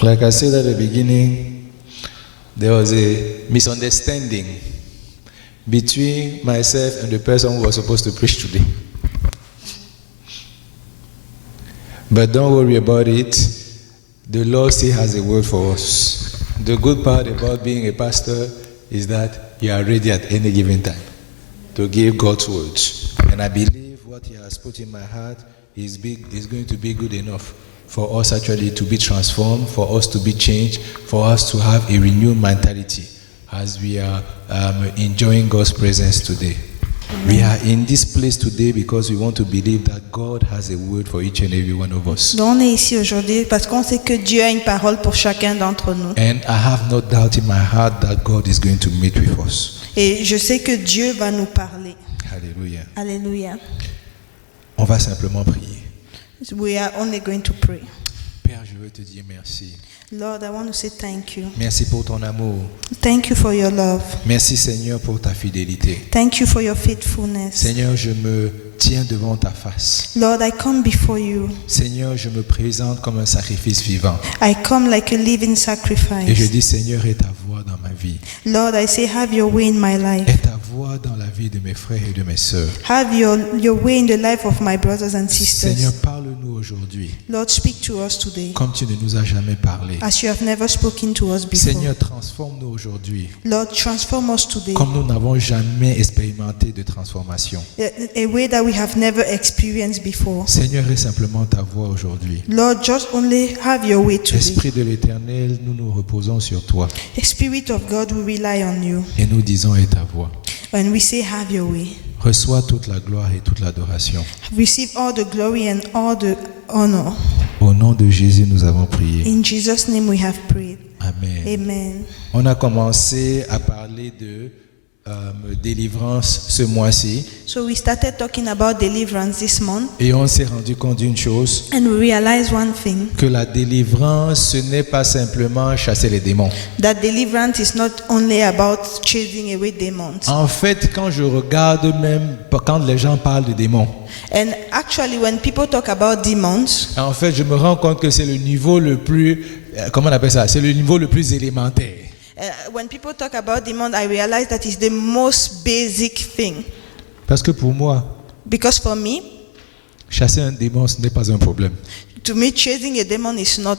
Like I said at the beginning, there was a misunderstanding between myself and the person who was supposed to preach today. But don't worry about it. The Lord still has a word for us. The good part about being a pastor is that you are ready at any given time to give God's words. And I believe what He has put in my heart is going to be good enough for us actually to be transformed, for us to be changed, for us to have a renewed mentality as we are enjoying God's presence today. Amen. We are in this place today because we want to believe that God has a word for each and every one of us. On est ici aujourd'hui parce qu'on sait que Dieu a une parole pour chacun d'entre nous. And I have no doubt in my heart that God is going to meet with us. Et je sais que Dieu va nous parler. Alléluia. Alléluia. On va simplement prier. We are only going to pray. Père, je veux te dire merci. Lord, I want to say thank you. Merci pour ton amour. Thank you for your love. Merci Seigneur pour ta fidélité. Thank you for your faithfulness. Seigneur, je me tiens devant ta face. Lord, I come before you. Seigneur, je me présente comme un sacrifice vivant. I come like a living Et je sacrifice. dis Seigneur, aie ta voix dans ma vie. Lord, I say have your way in my life. Aie ta voix dans la vie de mes frères et de mes sœurs. Have your way in the life of my brothers and sisters. Seigneur, parle-nous aujourd'hui Lord, speak to us today comme tu ne nous as jamais parlé. as you have never spoken to us before. Seigneur, transforme-nous aujourd'hui Lord, transform us today comme nous n'avons jamais expérimenté de transformation. a way that we have never experienced before. Seigneur, aie simplement ta voix aujourd'hui. Lord, just only have your way today. Esprit de l'Éternel, nous nous reposons sur toi Spirit of God, we rely on you. et nous disons aie ta voix. When we say have your way, Reçois toute la gloire et toute l'adoration. receive all the glory and all the honor. Au nom de Jésus, nous avons prié. In Jesus' name we have prayed. Amen. Amen. On a commencé à parler de délivrance ce mois-ci So we started talking about deliverance this month, et on s'est rendu compte d'une chose, and we realized one thing, que la délivrance, ce n'est pas simplement chasser les démons. that deliverance is not only about chasing away demons. En fait, quand je regarde même, quand les gens parlent de démons, And actually, when people talk about demons, en fait, je me rends compte que c'est le niveau le plus, comment on appelle ça? C'est le niveau le plus élémentaire. when people talk about demons, I realize that is the most basic thing. Parce que pour moi, Because for me, chasser un démon, ce n'est pas un problème. to me, chasing a demon is not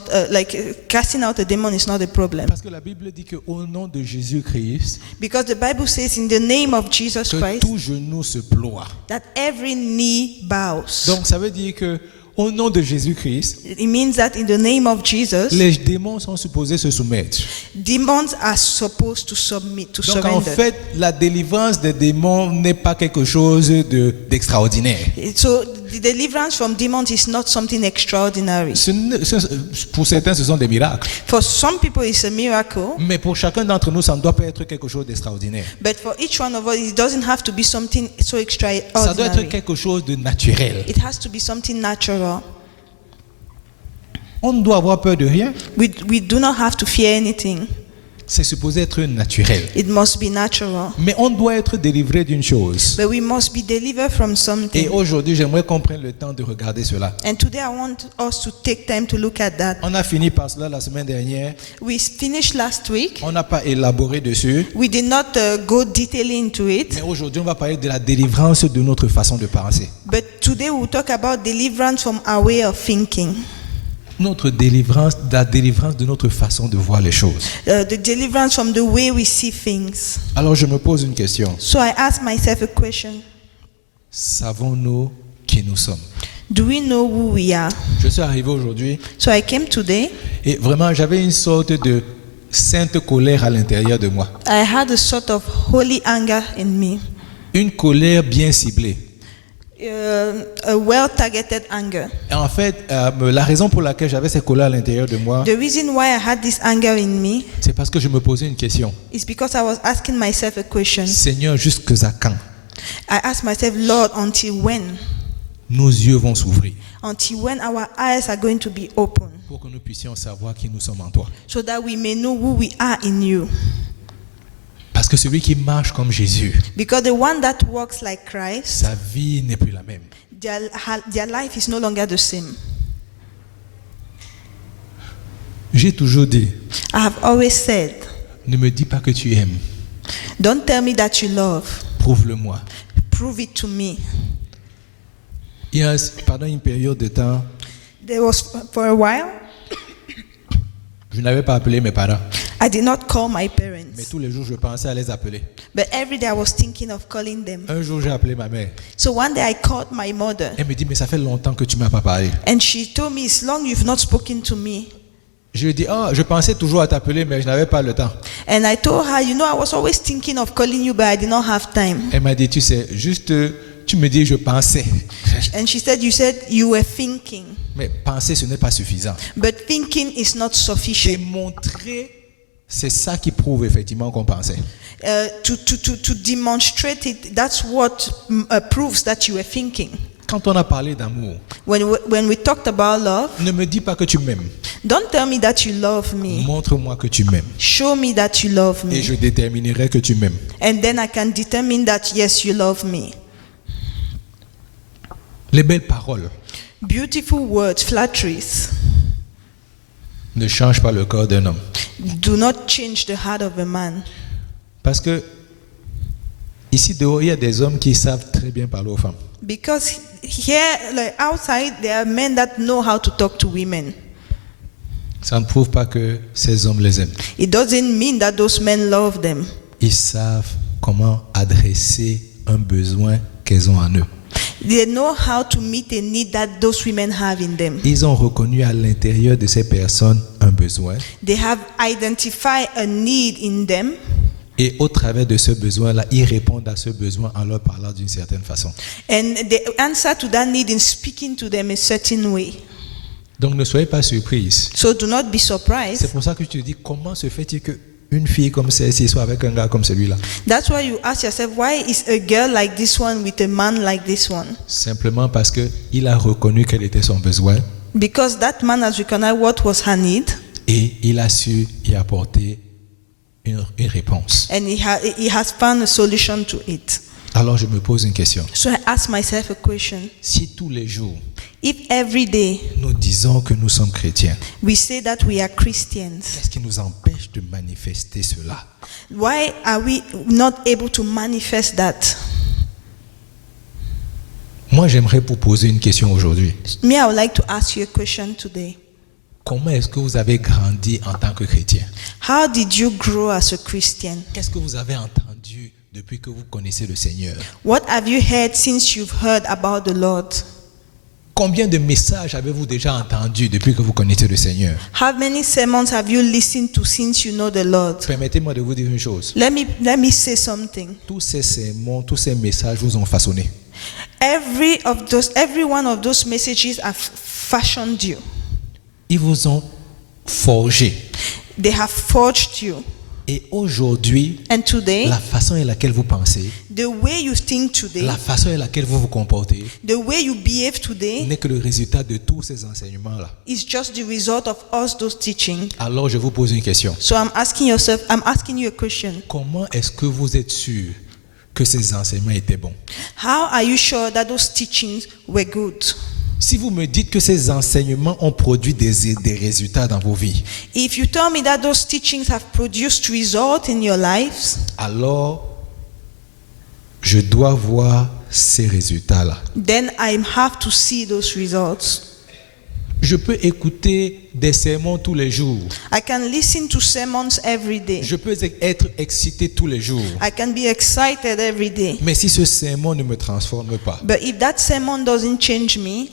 casting out a demon is not a problem. Parce que la Bible dit qu'au nom de Jésus-Christ, Because the Bible says in the name of Jesus que Christ tout genou se ploie. that every knee bows. Donc ça veut dire que au nom de Jésus-Christ, It means that in the name of Jesus, les démons sont supposés se soumettre. demons are supposed to submit, to Donc en surrender. fait, la délivrance des démons n'est pas quelque chose d'extraordinaire. So the deliverance from demons is not something extraordinary. Pour certains, ce sont des miracles. For some people, it's a miracle, Mais pour chacun d'entre nous, ça ne doit pas être quelque chose d'extraordinaire. but for each one of us, it doesn't have to be something so Ça doit être extraordinary. quelque chose de naturel. It has to be something natural. On ne doit avoir peur de rien. We do not have to fear anything. C'est supposé être naturel. It must be natural. Mais on doit être délivré d'une chose. But we must be delivered from Et something. aujourd'hui, j'aimerais qu'on prenne le temps de regarder cela. And today I want us to take time to look at that. On a fini par cela la semaine dernière. We finished last week. On n'a pas élaboré dessus. We did not go detailing into it. Mais aujourd'hui, on va parler de la délivrance de notre façon de penser. But today we'll talk about deliverance from our way of thinking. Notre délivrance, la délivrance de notre façon de voir les choses. The deliverance from the way we see things. Alors je me pose une question. So I ask myself a question. Savons-nous qui nous sommes? Do we know who we are? Je suis arrivé aujourd'hui So I came today. et vraiment j'avais une sorte de sainte colère à l'intérieur de moi. I had a sort of holy anger in me. Une colère bien ciblée. A well-targeted anger. Et en fait, la raison pour laquelle j'avais cette colère à l'intérieur de moi, The reason why I had this anger in me c'est parce que je me posais une question. is because I was asking myself a question. Seigneur, jusqu'à quand I asked myself, Lord, until when? nos yeux vont s'ouvrir Until when our eyes are going to be open pour que nous puissions savoir qui nous sommes en toi? so that we may know who we are in you? Parce que celui qui marche comme Jésus, Because the one that walks like Christ, sa vie n'est plus la même. their life is no longer the same. J'ai toujours dit, I have always said, ne me dis pas que tu aimes, don't tell me that you love. prouve-le-moi. Prove it to me. Pendant une période de temps, There was, for a while, je n'avais pas appelé mes parents, I did not call my mais parents. tous les jours je pensais à les appeler. But every day I was thinking of calling them. Un jour j'ai appelé ma mère. So one day I called my mother. Elle me dit, mais ça fait longtemps que tu ne m'as pas parlé. And she told me, it's long you've not spoken to me. Je lui ai dit, je pensais toujours à t'appeler, mais je n'avais pas le temps. And I told her, you know, I was always thinking of calling you, but I did not have time. Elle m'a dit, tu sais, juste, tu me dis, je pensais. And she said, you said you were thinking. Mais penser, ce n'est pas suffisant. But thinking is not sufficient. Démontrer, c'est ça qui prouve effectivement qu'on pensait. To demonstrate it, that's what proves that you were thinking. Quand on a parlé d'amour, When we talked about love, ne me dis pas que tu m'aimes. don't tell me that you love me. Montre-moi que tu m'aimes. Show me that you love Et me. je déterminerai que tu m'aimes. And then I can determine that, yes, you love me. Les belles paroles Beautiful words, flatteries, ne changent pas le corps d'un homme. do not change the heart of a man. Parce que ici dehors, il y a des hommes qui savent très bien parler aux femmes. Because here, like outside, there are men that know how to talk to women. Ça ne prouve pas que ces hommes les aiment. It doesn't mean that those men love them. Ils savent comment adresser un besoin qu'elles ont en eux. They know how to meet a need that those women have in them. Ils ont reconnu à l'intérieur de ces personnes un besoin. They have identified a need in them. Et au travers de ce besoin-là, ils répondent à ce besoin en leur parlant d'une certaine façon. And they answer to that need in speaking to them a certain way. Donc ne soyez pas surprise. So do not be surprised. C'est pour ça que tu te dis, comment se fait-il qu'une fille comme celle-ci soit avec un gars comme celui-là? That's why you ask yourself, why is a girl like this one with a man like this one? Simplement parce qu'il a reconnu quel était son besoin Because that man has recognized what was her need, et il a su y apporter une réponse. and he has found a solution to it. Alors je me pose une question. So I ask myself a question. Si tous les jours, If every day nous disons que nous sommes chrétiens, we say that we are Christians, qu'est-ce qui nous empêche de manifester cela? why are we not able to manifest that? Moi, j'aimerais vous poser une question aujourd'hui. Me, I would like to ask you a question today. Comment est-ce que vous avez grandi en tant que chrétien? How did you grow as a Christian? Qu'est-ce que vous avez entendu depuis que vous connaissez le Seigneur? What have you heard since you've heard about the Lord? Combien de messages avez-vous déjà entendus depuis que vous connaissez le Seigneur? How many sermons have you listened to since you know the Lord? Permettez-moi de vous dire une chose. Let me say something. Tous ces sermons, tous ces messages vous ont façonné. Every one of those messages have fashioned you. Ils vous ont forgé. They have forged you. Et aujourd'hui, And today, la façon en laquelle vous pensez, the way you think today, la façon en laquelle vous vous comportez, the way you behave today, n'est que le résultat de tous ces enseignements-là. is just the result of us those teaching. Alors je vous pose une question. So I'm asking you a question. Comment est-ce que vous êtes sûr que ces enseignements étaient bons? How are you sure that those teachings were good? Si vous me dites que ces enseignements ont produit des résultats dans vos vies, If you tell me that those teachings have produced results in your lives, alors je dois voir ces résultats-là. then I have to see those results. Je peux écouter des sermons tous les jours. I can listen to sermons every day. Je peux être excité tous les jours. I can be excited every day. Mais si ce sermon ne me transforme pas, But if that sermon doesn't change me,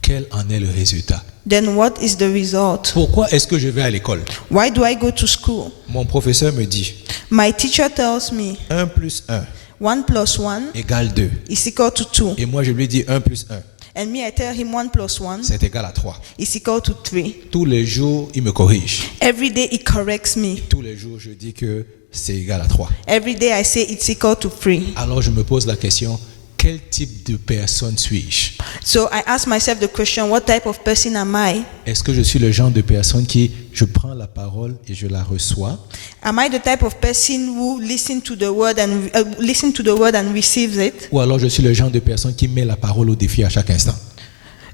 quel en est le résultat? then what is the result? Pourquoi est-ce que je vais à l'école? Why do I go to school? Mon professeur me dit My teacher tells me 1 plus 1 1 plus 1 égale 2. is equal to 2. Et moi je lui dis 1 plus 1, And me, I tell him 1 plus 1 c'est égal à 3. is equal to 3. Tous les jours, il me corrige. Every day he corrects me. Tous les jours, je dis que c'est égal à 3. Every day I say it's equal to 3. Alors je me pose la question, quel type de personne suis-je? So I ask myself the question, what type of person am I? Est-ce que je suis le genre de personne qui, je prends la parole et je la reçois? Am I the type of person who listen to the word and receives it? Ou alors je suis le genre de personne qui met la parole au défi à chaque instant?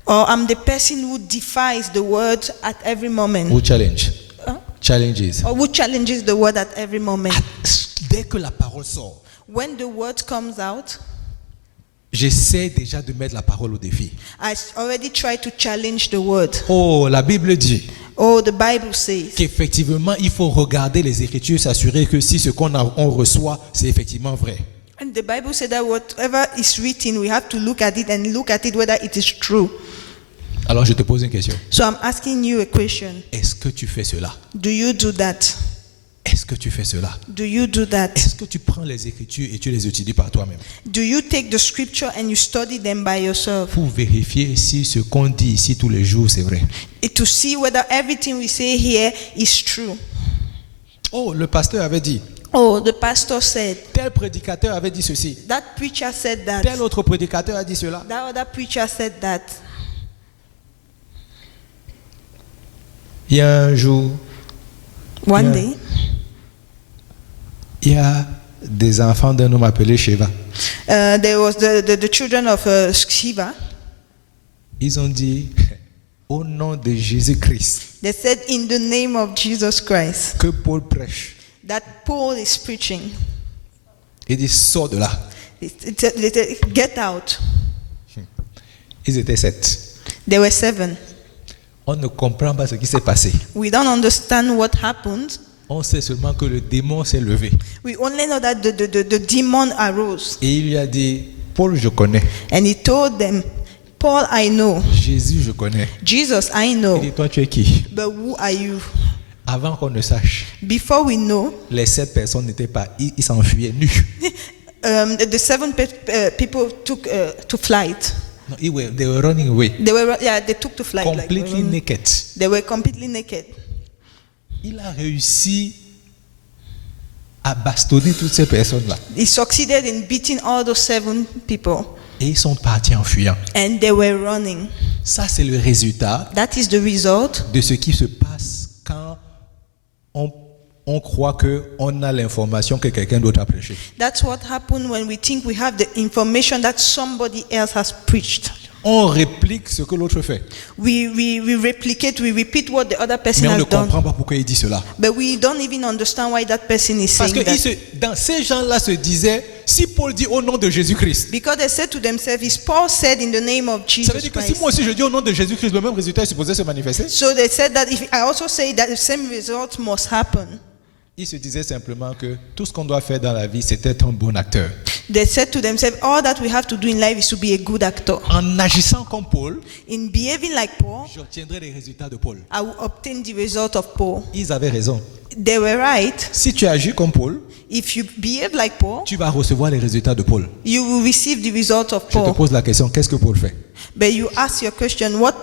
Or I'm the person who defies the word at every moment. Ou challenge? Huh? Challenges. Or who challenges the word at every moment. Dès que la parole sort, When the word comes out, j'essaie déjà de mettre la parole au défi. I already try to challenge the word. Oh, la Bible dit Oh, the Bible says qu'effectivement, il faut regarder les Écritures, s'assurer que si ce on reçoit, c'est effectivement vrai. and the Bible said that whatever is written, we have to look at it and look at it whether it is true. Alors, je te pose une question. So I'm asking you a question. Est-ce que tu fais cela? Do you do that? Est-ce que tu fais cela? Do you do that? Est-ce que tu prends les Écritures et tu les étudies par toi-même Do you take the scripture and you study them by yourself pour vérifier si ce qu'on dit ici tous les jours, c'est vrai? to see whether everything we say here is true? Oh, le pasteur avait dit, Oh, the pastor said, tel prédicateur avait dit ceci, that preacher said that, tel autre prédicateur a dit cela. that other preacher said that. Il y a un jour, One Yeah. day, il y a des enfants d'un homme appelé Sheva. there was the children of Shiva. Ils ont dit, au nom de Jésus-Christ, They said, in the name of Jesus Christ, que Paul prêche. that Paul is preaching. Il dit, sors de là. They said, get out. Ils étaient 7. There were 7. On ne comprend pas ce qui s'est passé. We don't understand what happened. On sait seulement que le démon s'est levé. We only know that the demon arose. Et il lui a dit, Paul, je connais. And he told them, Paul, I know. Jésus, je connais. Jesus, I Il know. dit, toi, tu es qui? But who are you? Avant qu'on ne sache, Before we know, les 7 personnes n'étaient pas, ils s'enfuyaient nus. the 7 people took to flight. No, they were running away. They took to flight. Completely naked. They were completely naked. Il a réussi à bastonner toutes ces personnes-là. He succeeded in beating all those 7 people. Et ils sont partis en fuyant. And they were running. Ça, c'est le résultat That is the result de ce qui se passe quand on croit qu'on a l'information que quelqu'un d'autre a prêché. That's what happened when we think we have the information that somebody else has preached. On réplique ce que l'autre fait. We replicate, we repeat what the other person Mais on ne has done. comprend pas pourquoi il dit cela. But we don't even understand why that person is Parce saying que that. dans ces gens-là se disaient, si Paul dit au nom de Jésus-Christ, Because they said to themselves, if Paul said in the name of ça veut Jesus dire que si Christ. moi aussi je dis au nom de Jésus-Christ, le même résultat est supposé se manifester. So they said that if I also say that the same result must happen. Ils se disaient simplement que tout ce qu'on doit faire dans la vie, c'est être un bon acteur. They said to themselves, all that we have to do in life is to be a good actor. En agissant comme Paul, In behaving like Paul, j'obtiendrai les résultats de Paul. I will obtain the result of Paul. Ils avaient raison. They were right. Si tu agis comme Paul, If you behave like Paul, tu vas recevoir les résultats de Paul. you will receive the result of Je te Paul. pose la question, qu'est-ce que Paul fait? But you ask your question, what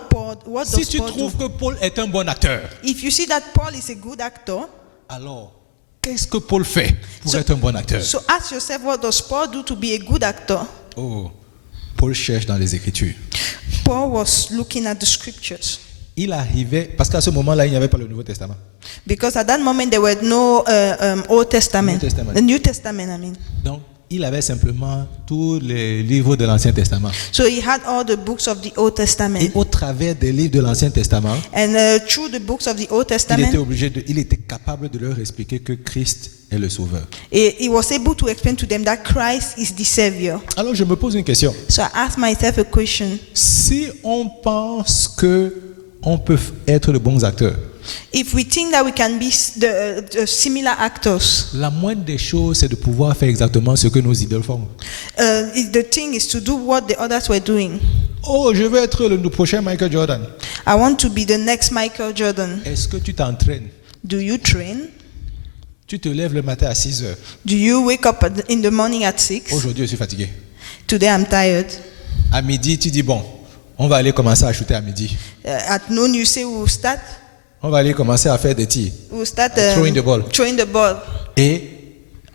Si does tu Paul do? trouves que Paul est un bon acteur, If you see that Paul is a good actor, alors qu'est-ce que Paul fait pour être un bon acteur? so ask yourself, what does Paul do to be a good actor? Oh, Paul cherche dans les Écritures. Paul was looking at the scriptures. Il arrivait, parce qu'à ce moment-là, il n'y avait pas le Nouveau Testament. Because at that moment there were no Old Testament. New Testament. The New Testament, I mean. Donc, il avait simplement tous les livres de l'Ancien Testament. So he had all the books of the Old Et Testament. au travers des livres de l'Ancien Testament, And through the books of the Old il était capable de leur expliquer que Christ est le Sauveur. he was able to explain to them that Christ is the Savior. Alors, je me pose une question. So I asked myself a question. Si on pense que on peut être de bons acteurs, If we think that we can be the similar actors, la moindre des choses, c'est de pouvoir faire exactement ce que nos idoles font. the thing is to do what the others were doing. Oh, je veux être le prochain Michael Jordan. I want to be the next Michael Jordan. Est-ce que tu t'entraînes? Do you train? Tu te lèves le matin à 6 heures. Do you wake up in the morning at 6? Aujourd'hui, je suis fatigué. Today I'm tired. À midi, tu dis, bon, on va aller commencer à shooter à midi. At noon you say we'll start. On va aller commencer à faire des tirs. We'll start Throwing the ball. Throwing the ball. Et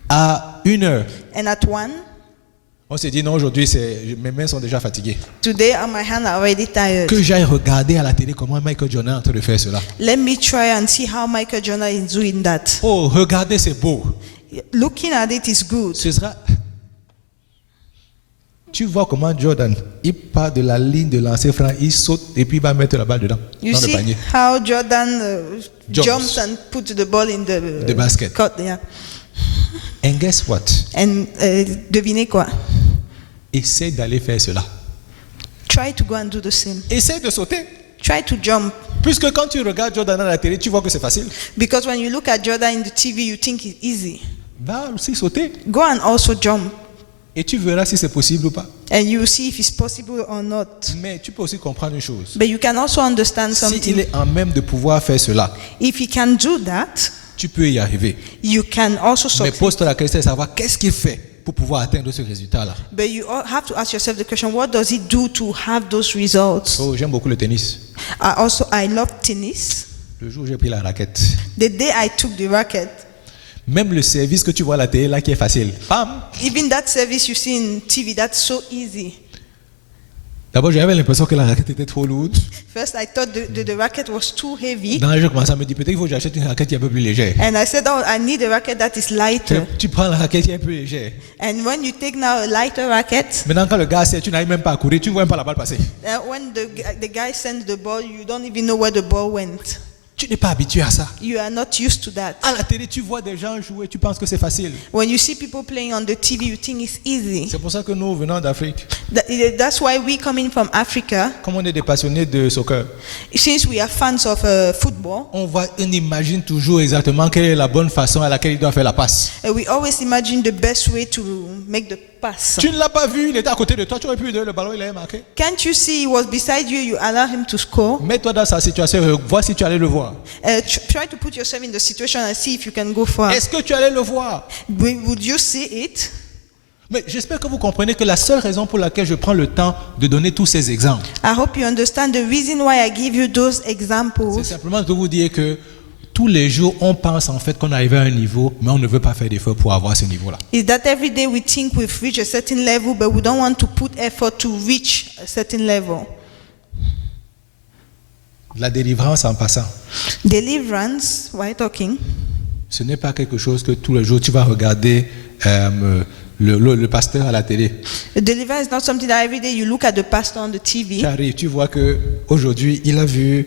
à 1 heure, And at 1, on s'est dit, non, aujourd'hui, mes mains sont déjà fatiguées. today my hands are already tired. Que j'aille regarder à la télé comment Michael Jordan est en train de faire cela. Let me try and see how Michael Jordan is doing that. Oh, regardez, c'est beau. Looking at it is good. Ce sera... Tu vois comment Jordan, il part de la ligne de lancer franc, il saute et puis il va mettre la balle dedans, You dans le see panier. how Jordan Jumps. jumps and puts the ball in The basket. court, yeah. And guess what? And devinez quoi? Essaye d'aller faire cela. Try to go and do the same. Essaye de sauter. Try to jump. Puisque quand tu regardes Jordan à la télé, tu vois que c'est facile. Because when you look at Jordan in the TV, you think it's easy. Va aussi sauter. Go and also jump. Et tu verras si c'est possible ou pas. And you will see if it's possible or not. Mais tu peux aussi comprendre une chose. But you can also understand S'il something. est en même de pouvoir faire cela, If he can do that, tu peux y arriver. you can also Mais succeed. pose-toi la question de savoir qu'est-ce qu'il fait pour pouvoir atteindre ce résultat-là. But you have to ask yourself the question, what does he do to have those results? Oh, j'aime beaucoup le tennis. I love tennis. Le jour où j'ai pris la raquette, The day I took the racket, même le service que tu vois à la télé là qui est facile. Pam! even that service you see in TV, that's so easy. D'abord, j'avais l'impression que la raquette était trop lourde. First, I thought the racket was too heavy. Dans je commençais à me dire peut-être qu'il faut que j'achète une raquette qui est un peu plus légère. And I said, oh, I need a racket that is lighter. Tu prends la raquette qui est un peu légère. And when you take now a lighter racket, Maintenant, quand le gars sait, tu n'arrives même pas à courir, tu ne vois même pas la balle passer. when the guy sends the ball, you don't even know where the ball went. Tu n'es pas habitué à ça. You are not used to that. À la télé, tu vois des gens jouer, tu penses que c'est facile. When you see people playing on the TV, you think it's easy. C'est pour ça que nous venons d'Afrique. That's why we coming from Africa, Comme on est des passionnés de soccer, since we are fans of football, on imagine toujours exactement quelle est la bonne façon à laquelle il doit faire la passe. we always imagine the best way to make the pass. Tu ne l'as pas vu, il était à côté de toi, tu aurais pu lui donner le ballon, il avait marqué. Can't you see he was beside you, you allow him to score? Mets-toi dans sa situation, vois si tu allais le voir. Try to put yourself in the situation and see if you can go far. Est-ce que tu allais le voir? Would you see it? Mais j'espère que vous comprenez que la seule raison pour laquelle je prends le temps de donner tous ces exemples, I hope you understand the reason why I give you those c'est examples simplement de vous dire que tous les jours, on pense en fait qu'on arrive à un niveau, mais on ne veut pas faire d'efforts pour avoir ce niveau-là. is that every day we think we've reached a certain level, but we don't want to put effort to reach a certain level. La délivrance en passant, Deliverance, why talking? ce n'est pas quelque chose que tous les jours tu vas regarder le pasteur à la télé. Deliverance is not something that every day you look at the pastor on the Tu TV arrives, tu vois que aujourd'hui il a vu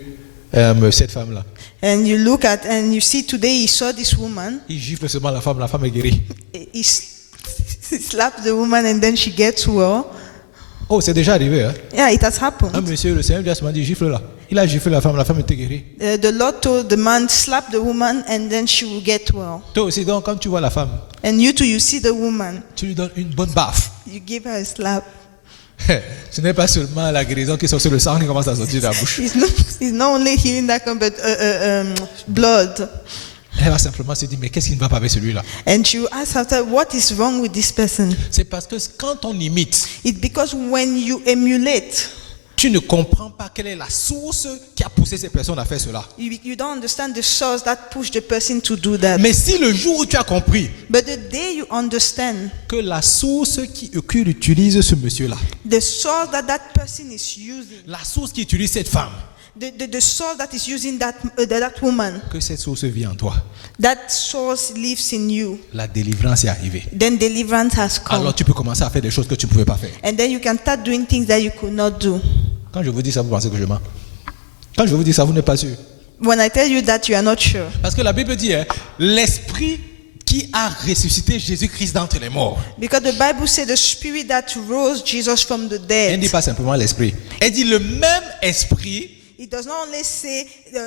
cette femme-là. and you look at and you see today he saw this woman. Il gifle seulement la femme est guérie. He slaps the woman and then she gets well. Oh, c'est déjà arrivé. Hein? Yeah, it has Un happened. monsieur, le Seigneur lui a dit gifle là. Il a giflé la femme était guérie. The Lord told the man, slap the woman and then she will get well. Toi aussi, donc, quand tu vois la femme, And you too, you see the woman, tu lui donnes une bonne baffe. you give her a slap. Ce n'est pas seulement la guérison qui sort sur le sang qui commence à sortir de la bouche. It's not only healing that come, but blood. Elle va simplement se dire, mais qu'est-ce qui ne va pas avec celui-là? And she will ask after, what is wrong with this person? C'est parce que quand on imite, It's because when you emulate, tu ne comprends pas quelle est la source qui a poussé ces personnes à faire cela. you don't understand the source that pushed the person to do that. Mais si le jour où tu as compris But the day you understand que la source qui utilise ce monsieur-là, the source that person is using, la source qui utilise cette femme, the source that is using that woman, que cette source vit en toi, that source lives in you, la délivrance est arrivée. then deliverance has come. Alors tu peux commencer à faire des choses que tu ne pouvais pas faire. And then you can start doing things that you could not do. Quand je vous dis ça, vous pensez que je mens. Quand je vous dis ça, vous n'êtes pas sûr. When I tell you that, you are not sure. Parce que la Bible dit, hein, l'esprit qui a ressuscité Jésus-Christ d'entre les morts. Because the Bible says the spirit that rose Jesus from the Elle ne dit dead. pas simplement l'esprit. Elle dit le même esprit It does not only say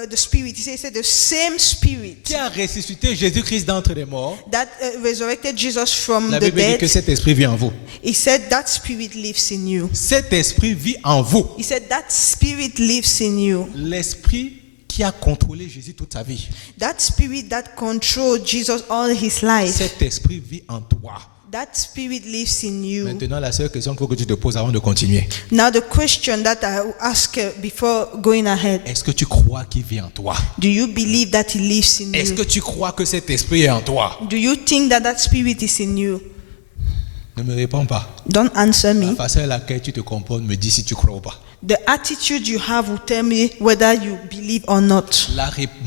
the spirit, it says the same spirit qui a ressuscité Jésus-Christ d'entre les morts. that resurrected Jesus from La the Bible dit que dead. cet esprit vit en vous. He said that spirit lives in you. Cet esprit vit en vous. He said that spirit lives in you. L'esprit qui a contrôlé Jésus toute sa vie. That spirit that controlled Jesus all his life. Cet esprit vit en toi. That spirit lives in you. Maintenant, la seule question qu'il faut que tu te poses avant de continuer. Now the question that I will ask before going ahead. Est-ce que tu crois qu'il vit en toi? Do you believe that he lives in Est-ce you? que tu crois que cet esprit est en toi? Do you think that spirit is in you? Ne me réponds pas. Don't answer La me. façon à laquelle tu te comportes me dit si tu crois ou pas. The attitude you have will tell me whether you believe or not.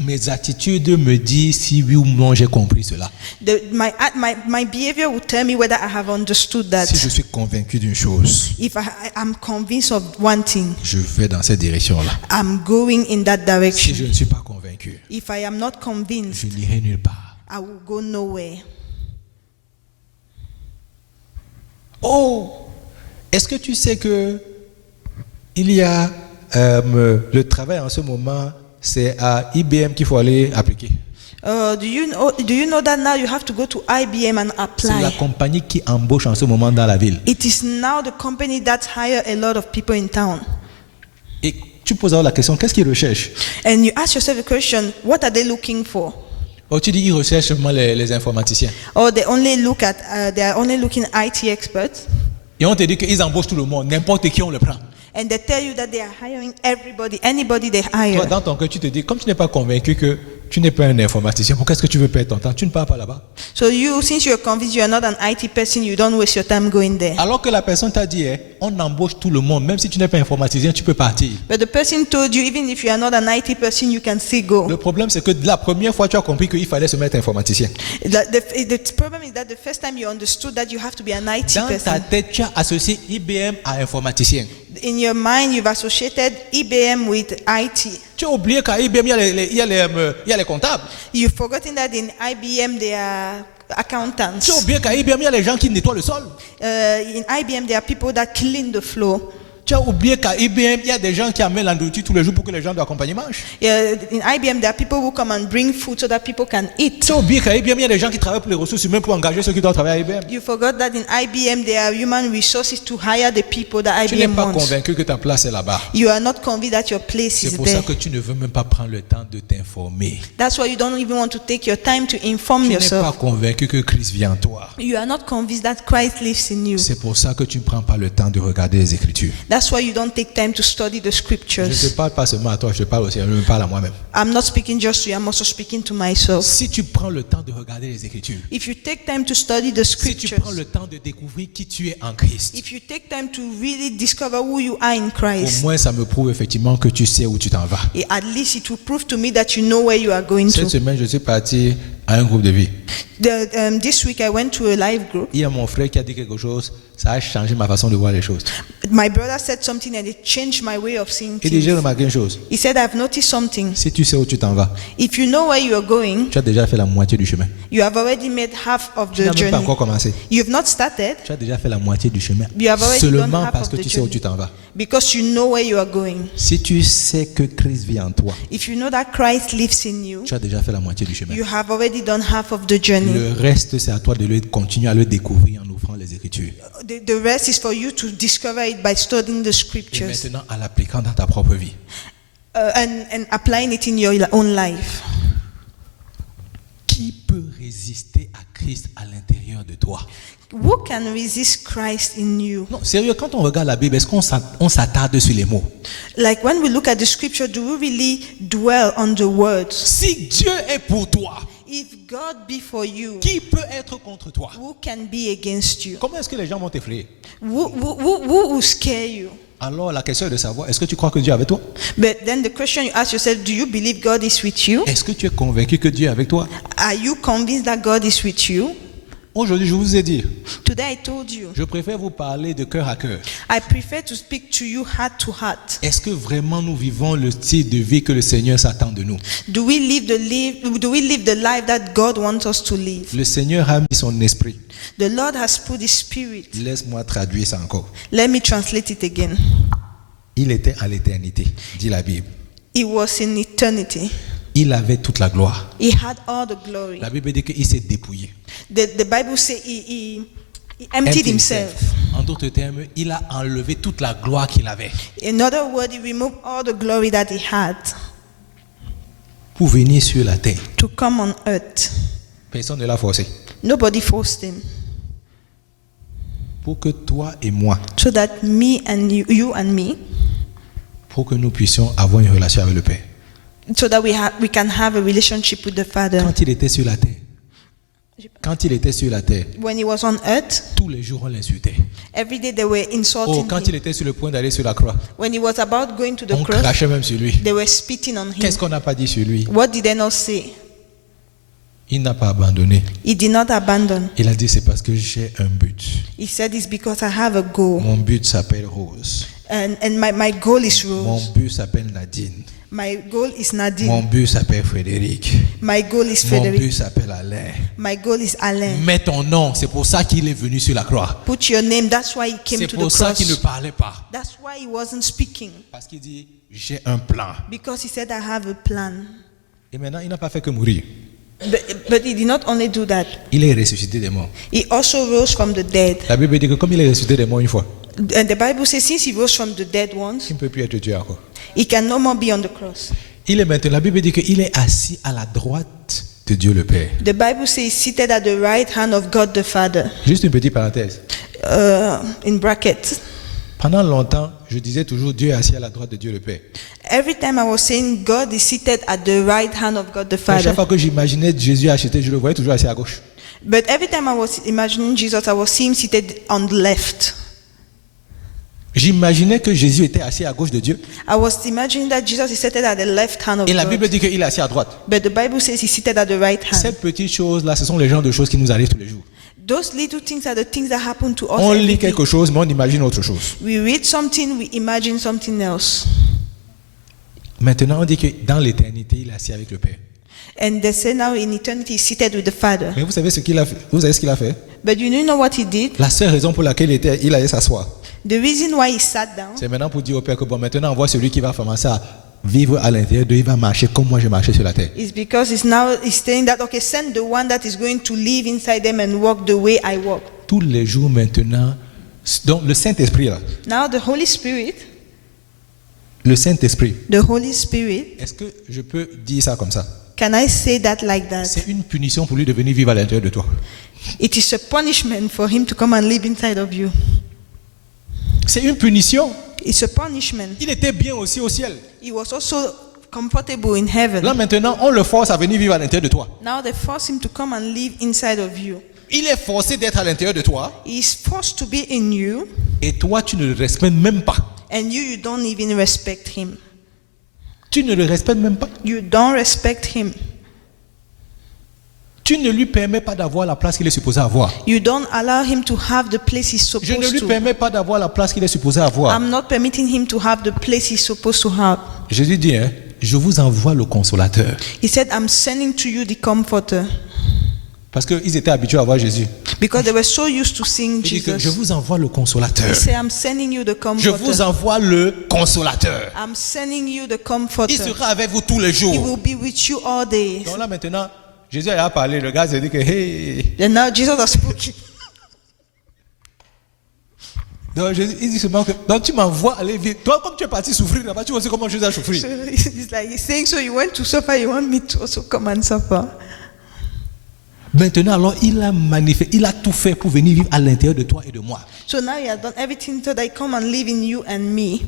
Mes attitudes me disent si oui ou non j'ai compris cela. My behavior will tell me whether I have understood that. Si je suis convaincu d'une chose, If I'm convinced of one thing, je vais dans cette direction-là. I'm going in that Si direction. je ne suis pas convaincu, If I am not convinced, je n'irai nulle part. I will go nowhere. Oh, est-ce que tu sais que il y a le travail en ce moment, c'est à IBM qu'il faut aller appliquer. Do you know that now you have to go to IBM and C'est la apply? compagnie qui embauche en ce moment dans la ville. It is now the company that hire a lot of people in town. Et tu poses alors la question, qu'est-ce qu'ils recherchent? And you ask yourself a question, what are they looking for? Oh, tu dis, ils recherchent seulement les informaticiens. Or they only look at, they are only looking IT experts. Et on te dit qu'ils embauchent tout le monde, n'importe qui on le prend. And they tell you that they are hiring everybody, anybody they Toi, hire. dans ton cœur, tu te dis, comme tu n'es pas convaincu que tu n'es pas un informaticien, pourquoi est-ce que tu veux perdre ton temps? Tu ne pars pas là-bas. So you, since you're convinced you're not an IT person, you don't waste your time going there. Alors que la personne t'a dit, on embauche tout le monde, même si tu n'es pas informaticien, tu peux partir. But the person told you, even if you are not an IT person, you can still go. Le problème, c'est que la première fois, tu as compris qu'il fallait se mettre informaticien. The problem is that the first time you understood that you have to be an IT Dans ta person, tête, tu as associé IBM à informaticien. in your mind you've associated IBM with IT. Tu as oublié qu'à IBM, il y a les comptables. You've forgotten that in IBM they are accountants. Tu as oublié qu'à IBM, il y a les gens qui nettoient le sol. In IBM there are people that clean the floor. Tu as oublié qu'à IBM, il y a des gens qui amènent la nourriture tous les jours pour que les gens de la compagnie mangent. In IBM there are people who come and bring food so that people can eat. Tu as oublié qu'à IBM, il y a des gens qui travaillent pour les ressources humaines pour engager ceux qui doivent travailler à IBM. You forgot that in IBM there are human resources to hire the people that Tu n'es IBM pas wants. convaincu que ta place est là-bas. You are not convinced that your place C'est is pour ça there. que tu ne veux même pas prendre le temps de t'informer. That's why you don't even want to take your time to inform Tu n'es pas yourself. convaincu que Christ vit en toi. You are not convinced that Christ lives in you. C'est pour ça que tu ne prends pas le temps de regarder les Écritures. That's why you don't take time to study the Je ne te scriptures. parle pas seulement à toi, je te parle aussi, je me parle à moi-même. I'm not speaking just to you, I'm also speaking to myself. Si tu prends le temps de regarder les Écritures, If you take time to study the si tu scriptures, prends le temps de découvrir qui tu es en Christ, if you take time to really discover who you are in au Christ, moins ça me prouve effectivement que tu sais où tu t'en vas. at least it will prove to me that you know where you are going Cette to. semaine, je suis parti à un groupe de vie. This week I went to a live group. Il y a mon frère qui a dit quelque chose, ça a changé ma façon de voir les choses. My brother said something and it changed my way of seeing Il dit, j'ai things. remarqué une chose, He said, I've noticed something. si tu sais où tu t'en vas, If you know where you are going, tu as déjà fait la moitié du chemin. you have already made half of Tu the n'as même pas journey. encore commencé. You've not started Tu as déjà fait la moitié du chemin. You have already done Seulement half parce of que the tu sais où journey. tu t'en vas. because you know where you are going. Si tu sais que Christ vit en toi, If you know that Christ lives in you, tu as déjà fait la moitié du chemin. you have already done half of the journey. Le reste, c'est à toi de continuer à le découvrir en ouvrant les Écritures. The rest is for you to discover it by studying the Et scriptures maintenant, en l'appliquant dans ta propre vie. and applying it in your own life. Qui peut résister à Christ à l'intérieur de toi? Who can resist Christ in you? Non, sérieux, quand on regarde la Bible, est-ce qu'on s'attarde sur les mots? Like when we look at the scripture, do we really dwell on the words? Si Dieu est pour toi, If God be for you, qui peut être contre toi? who can be against you? Comment est-ce que les gens vont t'effrayer? Who will scare you? Alors la question est de savoir, est-ce que tu crois que Dieu est avec toi? But then the question you ask yourself, do you believe God is with you? Est-ce que tu es convaincu que Dieu est avec toi? Are you convinced that God is with you? Aujourd'hui, je vous ai dit, Today I told you, je préfère vous parler de cœur à cœur. I prefer to speak to you heart to heart. Est-ce que vraiment nous vivons le style de vie que le Seigneur s'attend de nous? Do we live the life that God wants us to live? Le Seigneur a mis son esprit. The Lord has put His Spirit. Laisse-moi traduire ça encore. Let me translate it again. Il était à l'éternité, dit la Bible. He was in eternity. Il avait toute la gloire. He had all the glory. La Bible dit qu'il s'est dépouillé. The Bible says he emptied himself. En d'autres termes, il a enlevé toute la gloire qu'il avait In other words, he removed all the glory that he had pour venir sur la terre. to come on earth. Personne ne l'a forcé. Nobody forced him. Pour que toi et moi, So that me and you and me, pour que nous puissions avoir une relation avec le Père. so that we can have a relationship with the Father. Quand il était sur la terre, Quand il était sur la terre, When he was on earth, tous les jours on l'insultait. every day they were Oh, insulting quand il him. était sur le point d'aller sur la croix, When he was about going to the on cross, crachait même sur lui. they were spitting on him. Qu'est-ce qu'on n'a pas dit sur lui? What did they not say? Il n'a pas abandonné. He did not abandon. Il a dit c'est parce que j'ai un but. He said it's because I have a goal. Mon but s'appelle Rose. And my goal is Mon Rose. but s'appelle Nadine. My goal is Mon Nadine. but s'appelle Frédéric. My goal is Mon Frederick. but s'appelle Alain. My goal is Alain. Mets ton nom, c'est pour ça qu'il est venu sur la croix. Put your name. That's why he came C'est to the pour ça qu'il ne cross. parlait pas. That's why he wasn't speaking. Parce qu'il dit, j'ai un plan. Because he said, I have a plan. Et maintenant, il n'a pas fait que mourir. But he did not only do that. Il est ressuscité des morts. He also rose from the dead. La Bible dit que comme il est ressuscité des morts une fois, And the Bible says since he rose from the dead once, il ne peut plus être Dieu encore. he can no more be on the cross. Il est maintenant, la Bible dit qu'il est assis à la droite de Dieu le Père. The Bible says he's seated at the right hand of God the Father. Juste une petite parenthèse. In brackets. Pendant longtemps, je disais toujours Dieu est assis à la droite de Dieu le Père. Every time I was saying God is seated at the right hand of God the Mais Father. chaque fois que j'imaginais Jésus acheté, je le voyais toujours assis à gauche. But every time I was imagining Jesus, I was seeing him seated on the left. J'imaginais que Jésus était assis à gauche de Dieu. I was imagining that Jesus is seated at the left hand of Et la Bible God. dit qu'il est assis à droite. But the Bible says he's seated at the right hand. Ces petites choses-là, ce sont les genres de choses qui nous arrivent tous les jours. Those little things are the things that happen to us. On every lit day. quelque chose, mais on imagine autre chose. We read something, we imagine something else. Maintenant, on dit que dans l'éternité, il est assis avec le Père. And they say now in eternity he's seated with the Father. Mais vous savez ce qu'il a fait? Vous savez ce qu'il a fait? But you know what he did? La seule raison pour laquelle il allait s'asseoir, The reason why he sat down c'est maintenant pour dire au Père que bon, maintenant on voit celui qui va commencer à vivre à l'intérieur de, il va marcher comme moi j'ai marché sur la terre. is because he's saying that, okay, send the one that is going to live inside them and walk the way I walk. Tous les jours maintenant, donc le Saint-Esprit là, Now the Holy Spirit, le Saint-Esprit, est-ce que je peux dire ça comme ça? can I say that like that? C'est une punition pour lui de venir vivre à l'intérieur de toi. It is a punishment for him to come and live inside of you. C'est une punition. It's a punishment. Il était bien aussi au ciel. He was also comfortable in heaven. Là maintenant, on le force à venir vivre à l'intérieur de toi. Now they force him to come and live inside of you. Il est forcé d'être à l'intérieur de toi. He is forced to be in you, Et toi, tu ne le respectes même pas. and you don't even respect him. Tu ne le respectes même pas. You don't respect him. Tu ne lui permets pas d'avoir la place qu'il est supposé avoir. You don't allow him to have the place he's Je ne supposed lui to. permets pas d'avoir la place qu'il est supposé avoir. I'm not permitting him to have the place he's supposed to have. Jésus dit, hein, je vous envoie le consolateur. He said, I'm sending to you the comforter. Parce qu'ils étaient habitués à voir Jésus. Because they were so used to seeing Il dit que je Jesus. vous envoie le consolateur. He said, I'm sending you the Je vous comforter. envoie le consolateur. I'm sending you the Il comforter. sera avec vous tous les He jours. will be with you all days. Donc là maintenant, Jésus a parlé. Le gars s'est dit que, hey. And now Jesus has spoken. Donc Jésus, il dit seulement que, donc tu m'envoies aller vivre. Toi, comme tu es parti souffrir là-bas, tu vois aussi comment Jésus a souffert. So it's like he's saying, so you went to suffer, you want me to also come and suffer. Maintenant, alors, il a manifesté, il a tout fait pour venir vivre à l'intérieur de toi et de moi. So now he has done everything so that he come and live in you and me.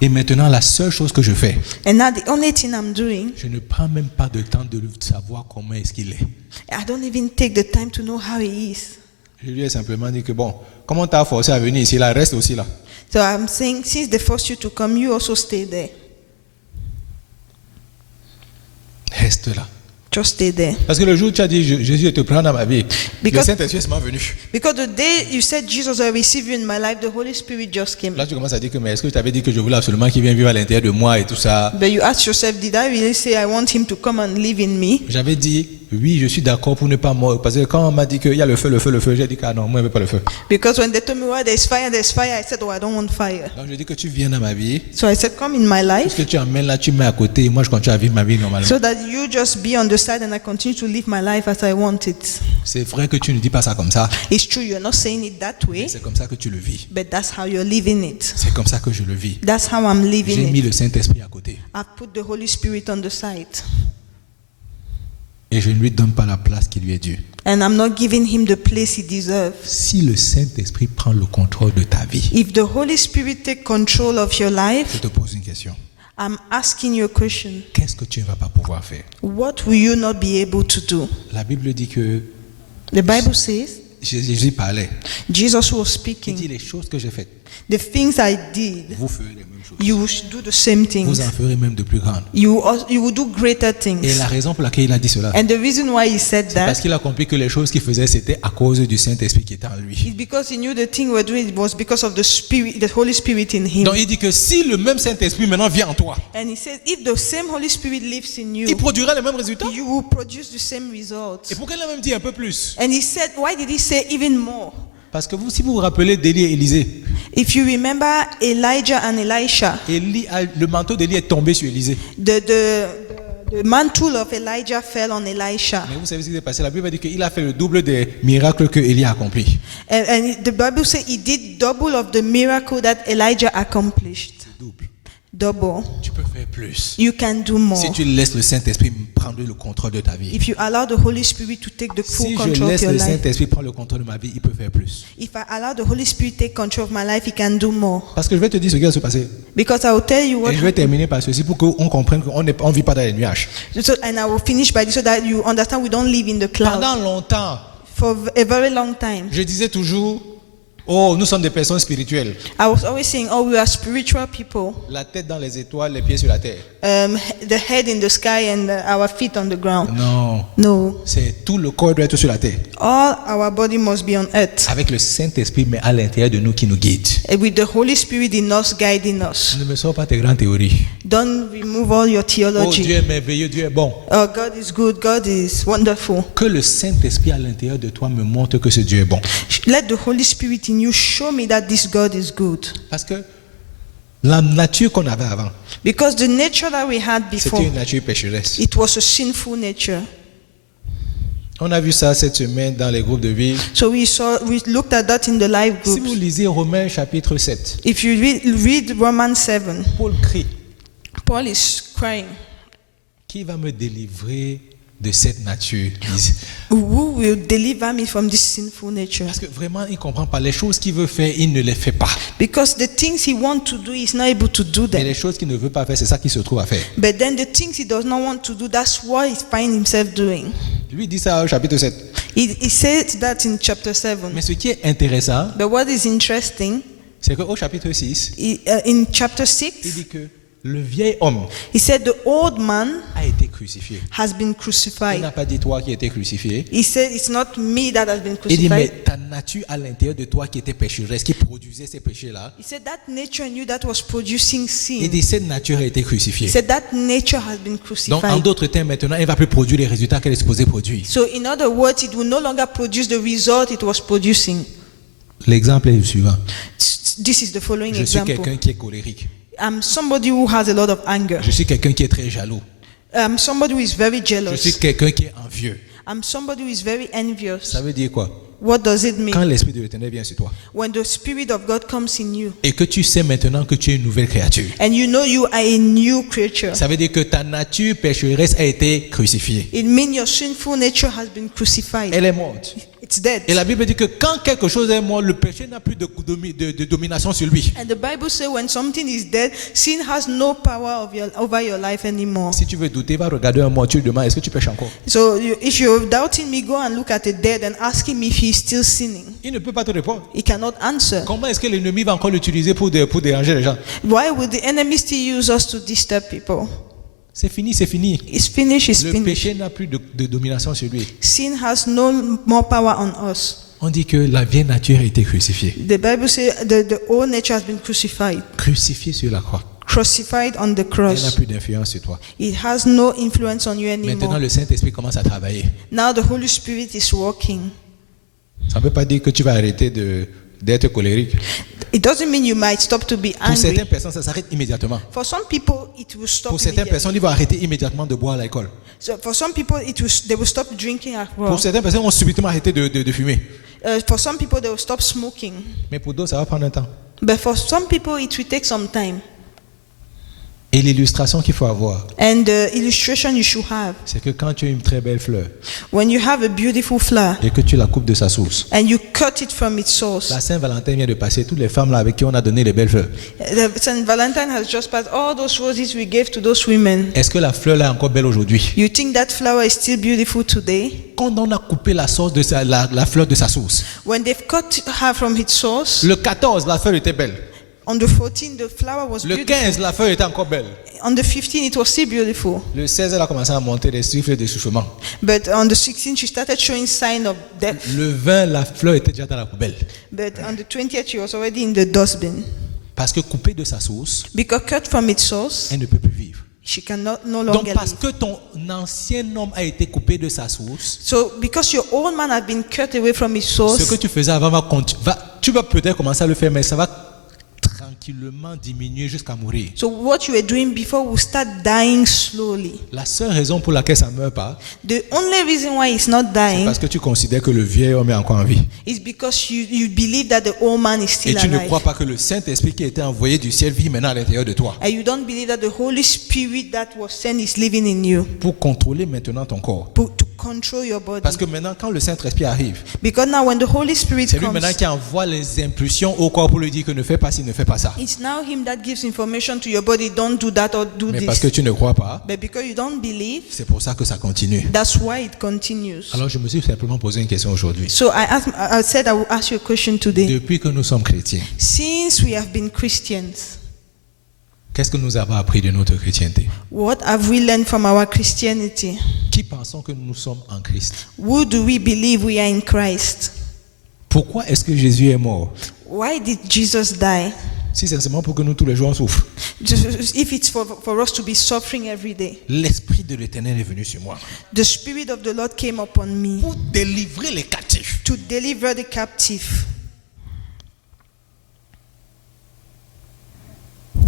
Et maintenant, la seule chose que je fais, And now the only thing I'm doing, je ne prends même pas de temps de savoir comment est-ce qu'il est. I don't even take the time to know how he is. Je lui ai simplement dit que bon, comment t'as forcé à venir ici, là, reste aussi là. So I'm saying, since they forced you to come, you also stay there. Reste là. Just stay there. Parce que le jour où tu as dit, Jésus te prend dans ma vie, le Because- Saint-Esprit est venu. Because the day you said, Jesus, I receive you in my life, the Holy Spirit just came. Là, tu commences à dire que, mais est-ce que je t'avais dit que je voulais absolument qu'il vienne vivre à l'intérieur de moi et tout ça? But you ask yourself, did I really say I want him to come and live in me? J'avais dit, oui, je suis d'accord pour ne pas mourir. Parce que quand on m'a dit qu'il y a le feu, j'ai dit que ah non, moi, je ne veux pas le feu. Because when they told me, well, there's fire, I said, oh, I don't want fire. Donc, je dis que tu viens dans ma vie. So I said, come in my Tout life ce que tu emmènes là, tu mets à côté. Et moi, je continue à vivre ma vie normalement. so that you just be on the side and I continue to live my life as I want it. C'est vrai que tu ne dis pas ça comme ça. It's true, you're not saying it that way, C'est comme ça que tu le vis. but that's how you're living it. C'est comme ça que je le vis. That's how I'm J'ai living mis it. le Saint-Esprit à côté. I've put the Holy Spirit on the side. Et je ne lui donne pas la place qui lui est due. And I'm not giving him the place he deserves. Si le Saint-Esprit prend le contrôle de ta vie, If the Holy Spirit take control of your je life, te pose une question. I'm asking you a question. Qu'est-ce que tu ne vas pas pouvoir faire? What will you not be able to do? La Bible dit que The Bible says, Jésus parlait. Jesus was Il dit speaking. les choses que j'ai faites, The things I did, vous ferez les mêmes choses. you should do the same Vous things. en ferez même de plus grandes. You will do greater Et things. la raison pour laquelle il a dit cela, And the reason why he said parce that qu'il a compris que les choses qu'il faisait, c'était à cause du Saint-Esprit qui était en lui. is because he knew the thing we're doing was because of the Spirit, the Holy Spirit in him. Donc il dit que si le même Saint-Esprit maintenant vient en toi, And he says, if the same Holy Spirit lives in il you, produira les mêmes résultats. you will produce the same results. Et pourquoi il a même dit un peu plus? And he said, why did he say even more? Parce que vous, si vous vous rappelez d'Élie et Élisée, If you remember Elijah and Elisha, le manteau d'Élie est tombé sur Élisée. the mantle of Elijah fell on Elisha. Mais vous savez ce qui s'est passé? La Bible dit qu'il a fait le double des miracles que Élie a accomplis. And the Bible says he did double of the miracle that Elijah accomplished. Double. Double. Tu peux faire plus. You can do more. Si tu laisses le Saint-Esprit prendre le contrôle de ta vie. If you allow the Holy Spirit to take the full Si je control of laisse your le life. Saint-Esprit prendre le contrôle de ma vie, il peut faire plus. If I allow the Holy Spirit to take control of my life, he can do more. Parce que je vais te dire ce qui va se passer. Because I will tell you what Et je vais terminer par ceci pour qu'on comprenne qu'on ne vit pas dans les nuages. and I will finish by this so that you understand we don't live in the cloud. Pendant longtemps, For a very long time, je disais toujours, oh, nous sommes des personnes spirituelles. I was always saying, oh, we are spiritual people. La tête dans les étoiles, les pieds sur la terre. The head in the sky and our feet on the ground. Non. No. C'est tout le corps doit être sur la terre. All our body must be on earth. Avec le Saint-Esprit, mais à l'intérieur de nous qui nous guide. And with the Holy Spirit in us, guiding us. Ne me sors pas tes grandes théories. Don't remove all your Oh, Dieu theology. est merveilleux, Dieu est bon. Oh, God is good. God is wonderful. Que le Saint-Esprit à l'intérieur de toi me montre que ce Dieu est bon. Let the Holy Spirit in you show me that this God is good. Parce que la nature qu'on avait avant, Because the nature that we had before, c'était une nature pécheresse. it was a sinful nature. On a vu ça cette semaine dans les groupes de vie. So we looked at that in the live Si vous groups. lisez Romains chapitre 7, If you read Romans 7, Paul crie, Paul is crying, qui va me délivrer de cette nature? who will deliver me from this sinful nature? Parce que vraiment, il ne comprend pas. Les choses qu'il veut faire, il ne les fait pas. Because the things he wants to do, he's not able to do Mais them. les choses qu'il ne veut pas faire, c'est ça qu'il se trouve à faire. But then the things he does not want to do, that's what he finds himself doing. Lui dit ça au chapitre 7. He said that in chapter 7. Mais ce qui est intéressant, But what is interesting, c'est qu'au chapitre 6, in chapter il 6, dit que le vieil homme he said the old man a été crucifié. has been Il crucified. n'a pas dit toi qui étais crucifié. He said it's not me that has been Il dit, mais crucified. ta nature à l'intérieur de toi qui était pécheresse, qui produisait ces péchés-là, He said that nature in you that was producing il sin. dit, cette nature a été He crucifiée. said that nature has been Donc, en crucified. d'autres termes, maintenant, elle ne va plus produire les résultats qu'elle est supposée produire. So in other words, it will no longer produce the result it was producing. L'exemple est le suivant. This is the following Je suis example. quelqu'un qui est colérique. I'm somebody who has a lot of anger. Je suis quelqu'un qui est très jaloux. I'm somebody who is very Je jealous. suis quelqu'un qui est envieux. I'm somebody who is very envious. Ça veut dire quoi? What does it mean? Quand l'Esprit de l'Éternel vient sur toi When the Spirit of God comes in you et que tu sais maintenant que tu es une nouvelle créature, and you know you are a new creature, ça veut dire que ta nature pécheresse a été crucifiée. it means your sinful nature has been crucified. Elle est morte. It's dead. Et la Bible dit que quand quelque chose est mort, le péché n'a plus de domination sur lui. And the Bible says when something is dead, sin has no power over your life anymore. Si tu veux douter, va regarder un mort, tu lui demandes, est-ce que tu pêches encore? So if you're doubting me, go and look at the dead and ask him if he's still sinning. Il ne peut pas te répondre. He cannot answer. Comment est-ce que l'ennemi va encore l'utiliser pour déranger les gens? Why would the enemy still use us to disturb people? C'est fini, c'est fini. It's finished, it's Le finished. péché n'a plus de domination sur lui. Sin has no more power on us. On dit que la vieille nature a été crucifiée. The Bible says the old nature has been crucified. Crucifiée sur la croix. Crucified on the Elle n'a cross. plus d'influence sur toi. It has no influence on you Maintenant, anymore. le Saint-Esprit commence à travailler. Now the Holy Spirit is working. Ça ne veut pas dire que tu vas arrêter d'être colérique. It doesn't mean you might stop to be Pour certaines angry. personnes, ça s'arrête immédiatement. For some people, it will stop Pour certaines immediately. personnes, ils vont arrêter immédiatement de boire l'alcool. So for some people, they will stop drinking alcohol. Pour certaines personnes, ils vont subitement arrêter de fumer. For some people, they will stop smoking. Mais pour d'autres, ça va prendre un temps. But for some people, it will take some time. Et l'illustration qu'il faut avoir, And the illustration you should have, c'est que quand tu as une très belle fleur when you have a beautiful flower et que tu la coupes de sa source, and you cut it from its source. la Saint-Valentin vient de passer, toutes les femmes là avec qui on a donné les belles fleurs. Saint Valentine has just passed all those roses we gave to those women. Est-ce que la fleur là est encore belle aujourd'hui? You think that flower is still beautiful today? Quand on a coupé la source de la fleur de sa source, When they've cut her from its source, le 14, la fleur était belle. on the 14th, the flower was Le beautiful. 15, la fleur était encore belle. On the 15th, it was still beautiful. Le 16, elle a commencé à monter des siffles d'essoufflement. But on the 16th, she started showing signs of death. Le 20, la fleur était déjà dans la poubelle. But on the 20th, she was already in the dustbin. Parce que coupée de sa source, Because cut from its source, elle ne peut plus vivre. she cannot no Donc longer parce live. que ton ancien homme a été coupé de sa source, So because your old man had been cut away from his ce source, que tu faisais avant tu vas peut-être commencer à le faire, mais ça va tranquillement diminuer jusqu'à mourir. so what you were doing before will start dying slowly. La seule raison pour laquelle ça ne meurt pas, The only reason why it's not c'est dying parce que tu considères que le vieil homme est encore en vie. is because you believe that the old man is Et still tu ne alive. crois pas que le Saint-Esprit qui a été envoyé du ciel vit maintenant à l'intérieur de toi And you don't believe that the Holy Spirit that was sent is living in you pour contrôler maintenant ton corps. to control your body. Parce que maintenant, quand le Saint-Esprit arrive, Because now when the Holy Spirit c'est lui comes, maintenant qui envoie les impulsions au corps pour lui dire que ne fais pas ci, ne fais pas ça. it's now him that gives information to your body, don't do that or do Mais parce que this. tu ne crois pas, But because you don't believe, c'est pour ça que ça continue. that's why it continues. Alors je me suis simplement posé une question aujourd'hui. So I said I will ask you a question today. Depuis que nous sommes chrétiens, Since we have been Christians, qu'est-ce que nous avons appris de notre chrétienté? what have we learned from our Christianity? Qui pensons que nous sommes en Christ? Who do we believe we are in Christ? Pourquoi est-ce que Jésus est mort? Why did Jesus die? Si c'est seulement pour que nous tous les jours on souffre. If it's for us to be suffering every day. L'Esprit de l'Éternel est venu sur moi The Spirit of the Lord came upon me pour délivrer les captifs. to deliver the captive.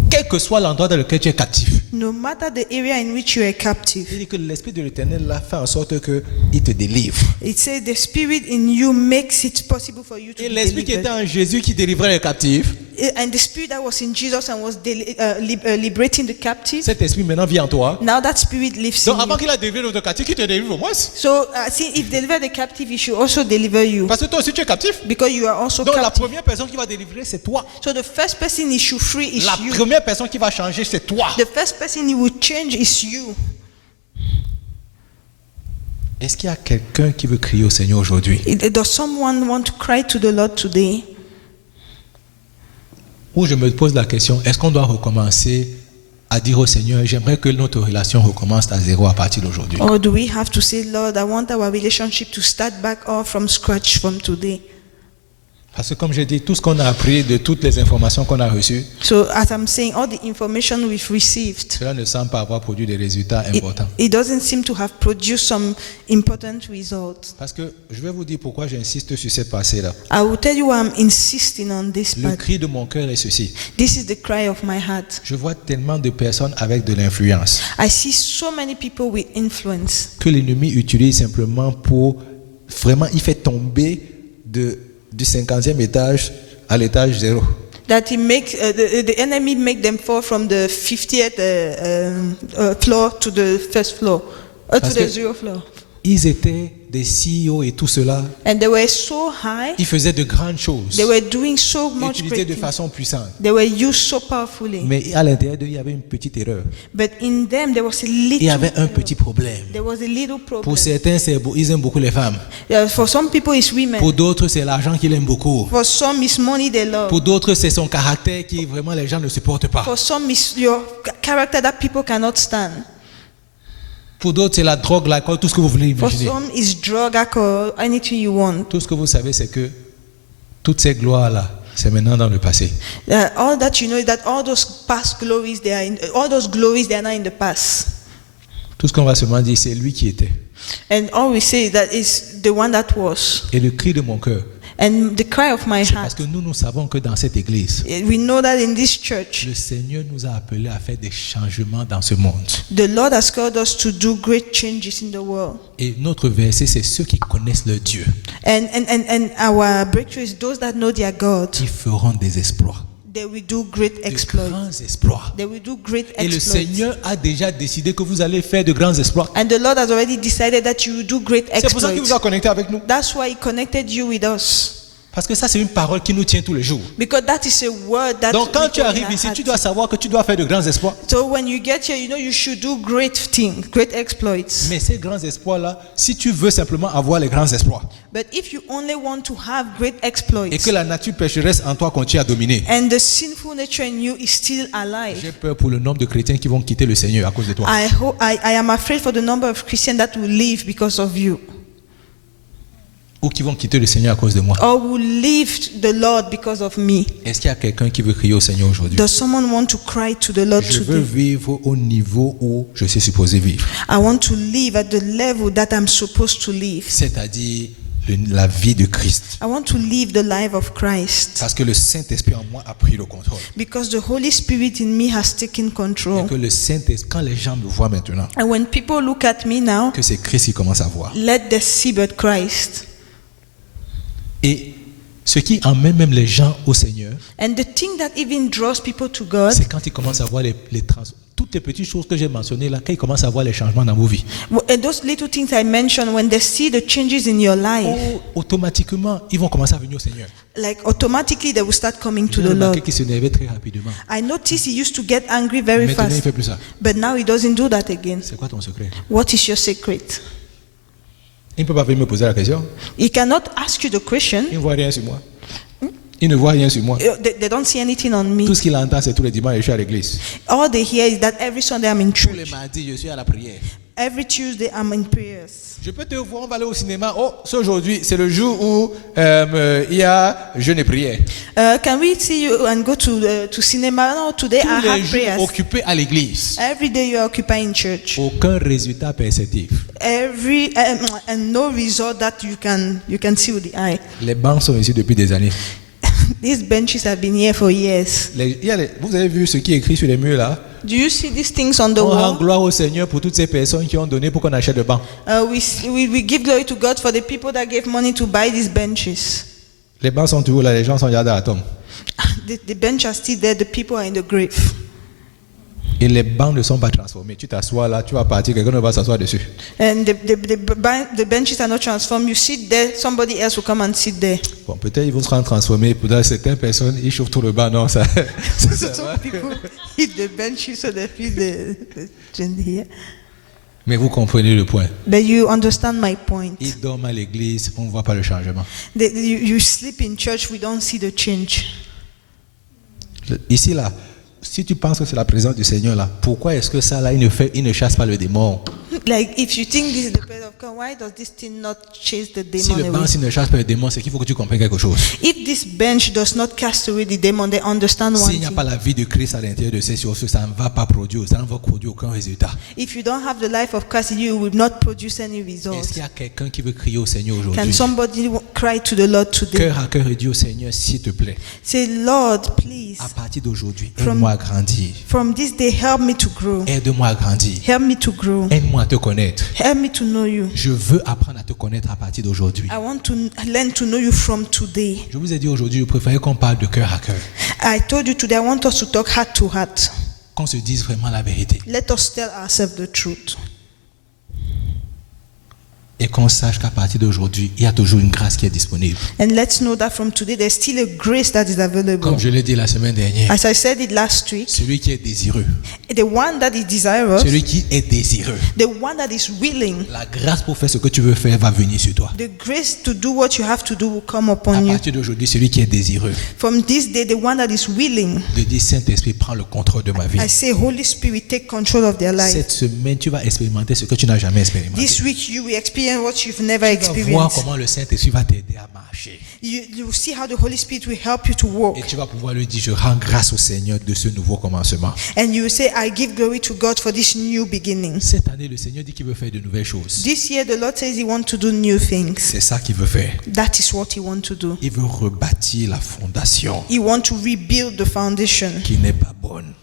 Quel que soit l'endroit dans lequel tu es captif. No matter the area in which you are captive. Il dit que l'Esprit de l'Éternel l'a fait en sorte qu'il te délivre. It says the Spirit in you makes it possible for you to Et be l'Esprit qui était delivered. en Jésus qui délivrait les captifs, And the Spirit that was in Jesus and was liberating the captive, cet Esprit maintenant vit en toi. now that Spirit lives Donc in avant you. qu'il a délivré notre captif, qu'il te délivre au moins. So, see, if deliver the captive, he should also deliver you. Parce que toi aussi tu es captif. Because you are also Donc la captive. première personne qui va délivrer, c'est toi. So the first person he should free is La you. première personne qui va changer, c'est toi. The first person he will change is you. Est-ce qu'il y a quelqu'un qui veut crier au Seigneur aujourd'hui? Does someone want to cry to the Lord today? Ou je me pose la question, est-ce qu'on doit recommencer à dire au Seigneur, j'aimerais que notre relation recommence à zéro à partir d'aujourd'hui? Or do we have to say, Lord, I want our relationship to start back off from scratch from today? Parce que comme j'ai dit, tout ce qu'on a appris de toutes les informations qu'on a reçues, So as I'm saying, all the information we've received, cela ne semble pas avoir produit des résultats importants. it doesn't seem to have produced some important results. Parce que je vais vous dire pourquoi j'insiste sur cette passée-là. I will tell you why I'm insisting on this Le part. cri de mon cœur est ceci. This is the cry of my heart. Je vois tellement de personnes avec de l'influence I see so many people with influence que l'ennemi utilise simplement pour vraiment, il fait tomber du 50e étage à l'étage 0. that he makes the enemy make them fall from the 50th floor to the first floor, to Parce the que- 0th floor. Ils étaient des CEO et tout cela. And they were so high. Ils faisaient de grandes choses. They were doing so much Utilisés great de things. façon puissante. They were used so powerfully. Mais à l'intérieur d'eux, il y avait une petite erreur. But in them, there was a Il y little. avait un petit problème. There was a little Pour problem. certains, ils aiment beaucoup les femmes. For some people, it's women. Pour d'autres, c'est l'argent qu'il aime beaucoup. For some, it's money they love. Pour d'autres, c'est son caractère qui vraiment les gens ne supportent pas. For some, it's your character that people cannot stand. Pour d'autres, c'est la drogue, l'alcool, tout ce que vous voulez For imaginer. some, it's drug, alcohol, anything you want. Tout ce que vous savez, c'est que toutes ces gloires-là, c'est maintenant dans le passé. All that you know is that all those past glories, they are all those glories, they are now in the past. Tout ce qu'on va seulement dire, c'est lui qui était. And all we say is that is the one that was. Et le cri de mon cœur, And the cry of my c'est parce heart. que nous savons que dans cette église, We know that in this church, le Seigneur nous a appelés à faire des changements dans ce monde. the Lord has called us to do great changes in the world. Et notre verset, c'est ceux qui connaissent leur Dieu. And our breakthrough is those that know their God. Qui feront des exploits. they will do great de exploits. grands exploits. They will do great Et le exploits. Seigneur a déjà décidé que vous allez faire de grands exploits. And the Lord has already decided that you will do great C'est pour ça qu'il vous exploits. a connecté avec nous. That's why He connected you with us. Parce que ça, c'est une parole qui nous tient tous les jours. Because that is a word that Donc, quand we tu hold in arrives our ici, heart. tu dois savoir que tu dois faire de grands exploits. So when you get here, you know you should do great things, great exploits. Mais ces grands exploits-là, si tu veux simplement avoir les grands exploits But if you only want to have great exploits et que la nature pécheresse en toi continue à dominer, and the sinful nature in you is still alive, j'ai peur pour le nombre de chrétiens qui vont quitter le Seigneur à cause de toi. I am afraid for the number of Christians that will leave because of you, Ou qui vont quitter le Seigneur à cause de moi. or will leave the Lord because of me. Est-ce qu'il y a quelqu'un qui veut crier au Seigneur aujourd'hui? Does someone want to cry to the Lord Je veux today? vivre au niveau où je suis supposé vivre. I want to live at the level that I'm supposed to live. C'est-à-dire la vie de Christ. I want to live the life of Christ Parce que le Saint-Esprit en moi a pris le contrôle. because the Holy Spirit in me has taken Et control. que le Saint-Esprit, quand les gens me voient maintenant, And when people look at me now, que c'est Christ qui commence à voir. let them see but Christ. Et ce qui emmène même les gens au Seigneur, And the thing that even draws people to God, c'est quand ils commencent à voir toutes les petites choses que j'ai mentionnées là, quand ils commencent à voir les changements dans vos vies. and those little things I mentioned, when they see the changes in your life, Automatiquement, ils vont commencer à venir au Seigneur. like automatically they will start coming to J'ai the Lord. remarqué qu'il s'énervait très rapidement. I noticed he used to get angry very Maintenant, il ne fast, fait plus ça. but now he doesn't do that again. C'est quoi ton secret? What is your secret? Il ne peut pas venir me poser la question. He cannot ask you the question. Il ne voit rien sur moi. Il ne voit rien sur moi. They don't see anything on me. Tout ce qu'il entend, c'est tous les dimanches, je suis à l'église. All they hear is that every Sunday I'm in Tous les church. mardis, je suis à la prière. Every Tuesday I'm in prayers. Je peux te voir, on va aller au cinéma. Oh, c'est aujourd'hui, c'est le jour où il y a jeûne et prière. Can we see you and go to cinema? No, today I Tous les have jours prayers. occupés à l'église. Every day you are occupying church. Aucun résultat perceptif. And no result that you can see with the eye. Les bancs sont ici depuis des années. These benches have been here for years. Vous avez vu ce qui est écrit sur les murs là? Do you see these things on the On rend wall? gloire au Seigneur pour toutes ces personnes qui ont donné pour qu'on achète le banc. We give glory to God for the people that gave money to buy these benches. Les bancs sont toujours là, les gens sont déjà dans la tombe. The bench are still there. The people are in the grave. Et les bancs ne sont pas transformés. Tu t'assois là, tu vas partir, quelqu'un va s'asseoir dessus. And the benches are not transformed. You sit there, somebody else will come and sit there. Bon, peut-être ils vont se rendre transformés. Pour certaines personnes, ils chauffent tout le banc. Non, ça. Some people hit the benches so they feel the change here. Mais vous comprenez le point. But you understand my point. Ils dorment à l'église, on ne voit pas le changement. You sleep in church, we don't see the change. Ici là, si tu penses que c'est la présence du Seigneur là, pourquoi est-ce que ça là, il ne chasse pas le démon? Like if you think this is the presence of God, why does this thing not chase the Si demon le banc away? s'il ne chasse pas le démon, c'est qu'il faut que tu comprennes quelque chose. If this bench does not cast away the demon, they understand one S'il n'y a thing. pas la vie de Christ à l'intérieur de ces choses, ça ne va pas produire, ça ne va produire aucun résultat. If you don't have the life of Christ, you will not produce any Est-ce results. qu'il y a quelqu'un qui veut crier au Seigneur Can aujourd'hui? somebody cry to the Lord today? Cœur à cœur et dire au Seigneur, s'il te plaît, Say, Lord, please, à partir d'aujourd'hui, aide-moi à grandir. from this day, help me to grow. Aide-moi à grandir. Help me to grow. Aide-moi à te connaître. Help me to know you. Je veux apprendre à te connaître à partir d'aujourd'hui. I want to learn to know you from today. Je vous ai dit aujourd'hui, je préférais qu'on parle de cœur à cœur. I told you today, I want us to talk heart to heart. Qu'on se dise vraiment la vérité. Let us tell ourselves the truth. Et qu'on sache qu'à partir d'aujourd'hui, il y a toujours une grâce qui est disponible. And let's know that from today, there's still a grace that is available. Comme je l'ai dit la semaine dernière, As I said it last week, celui qui est désireux, the one that is desirous, celui qui est désireux, the one that is willing, la grâce pour faire ce que tu veux faire va venir sur toi. the grace to do what you have to do will come À upon you. partir d'aujourd'hui, celui qui est désireux, From this day, the one that is willing, de dire Saint-Esprit, prends le contrôle de ma vie. I say, Holy Spirit, take control of their life. Cette semaine, tu vas expérimenter ce que tu n'as jamais expérimenté. This week, you will experience what you've never Tu vas voir experienced. comment le Saint-Esprit va t'aider à marcher. You will see how the Holy Spirit will help you to walk. Et tu vas pouvoir lui dire, je rends grâce au Seigneur de ce nouveau commencement. And you will say, I give glory to God for this new beginning. Cette année, le Seigneur dit qu'il veut faire de nouvelles choses. This year, the Lord says He wants to do new things. C'est ça qu'il veut faire. That is what He wants to do. Il veut rebâtir la fondation He wants to rebuild the foundation, qui n'est pas bonne.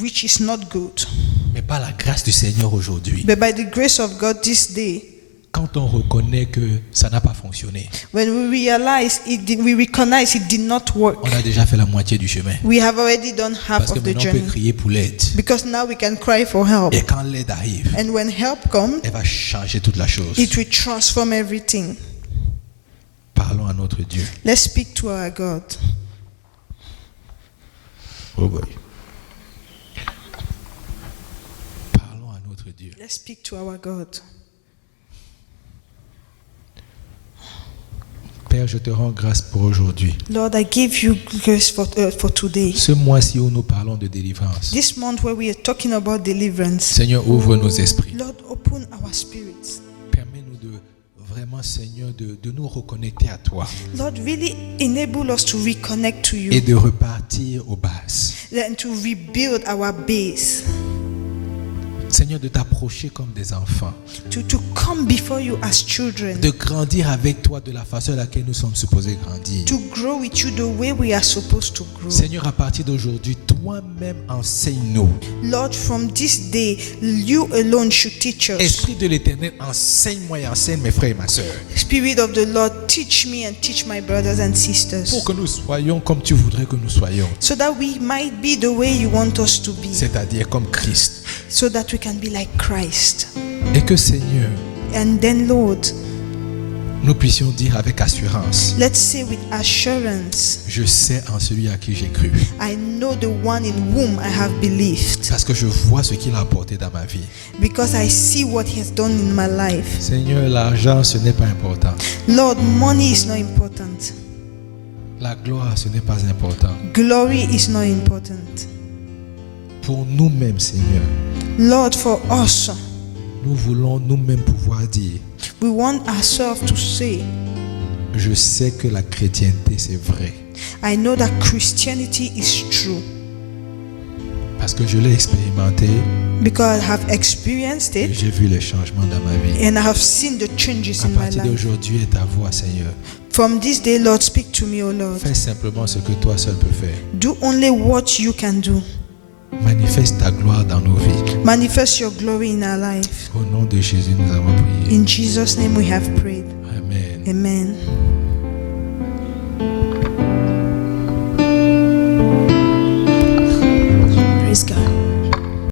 which is not good. Mais par la grâce du Seigneur aujourd'hui, But by the grace of God this day, quand on reconnaît que ça n'a pas fonctionné, When we recognize it did not work, on a déjà fait la moitié du chemin. we have already done half Parce que of the maintenant on peut journey. crier pour l'aide. Because now we can cry for help. Et quand l'aide arrive, And when help comes, elle va changer toute la chose. it will transform everything. Parlons à notre Dieu. Let's speak to our God. Oh boy. Parlons à notre Dieu. Let's speak to our God. Père, je te rends grâce pour aujourd'hui. Lord, I give you grace for today. Ce mois-ci où nous parlons de délivrance. This month where we are talking about deliverance, Seigneur, ouvre nos esprits. Lord, open our spirits. Permets-nous de vraiment, Seigneur, de nous reconnecter à toi Lord, really enable us to reconnect to et you de repartir aux bases. and to rebuild our base, Seigneur, de t'approcher comme des enfants, to come before you as children, de grandir avec toi de la façon à laquelle nous sommes supposés grandir. to grow with you the way we are supposed to grow. Seigneur, à partir d'aujourd'hui, toi-même enseigne-nous. Lord, from this day, you alone should teach us. Esprit de l'Éternel, enseigne-moi et enseigne mes frères et ma soeur. Spirit of the Lord, teach me and teach my brothers and sisters, Pour que nous soyons comme tu voudrais que nous soyons. so that we might be the way you want us to be, C'est-à-dire comme Christ. so that we can be like Christ. Et que, Seigneur, And then, Lord, nous puissions dire avec assurance, let's say with assurance, je sais en celui à qui j'ai cru. I know the one in whom I have believed, Parce que je vois ce qu'il a apporté dans ma vie. because I see what he has done in my life. Seigneur, l'argent, ce n'est pas important. Lord, money is not important. La gloire, ce n'est pas important. Glory is not important. Pour nous-mêmes, Seigneur, Lord, for us, nous voulons nous-mêmes pouvoir dire, we want ourselves to say, je sais que la chrétienté, c'est vrai. I know that Christianity is true, Parce que je l'ai expérimenté because I have experienced et it j'ai vu les changements dans ma vie. and I have seen the changes À in my partir life. d'aujourd'hui, est ta voix, Seigneur. From this day, Lord, speak to me, O Lord. Fais simplement ce que toi seul peux faire. Do only what you can do. Manifeste ta gloire dans nos vies. Manifest your glory in our life. Au nom de Jésus, nous avons prié. In Jesus' name we have prayed. Amen. Amen. Praise God.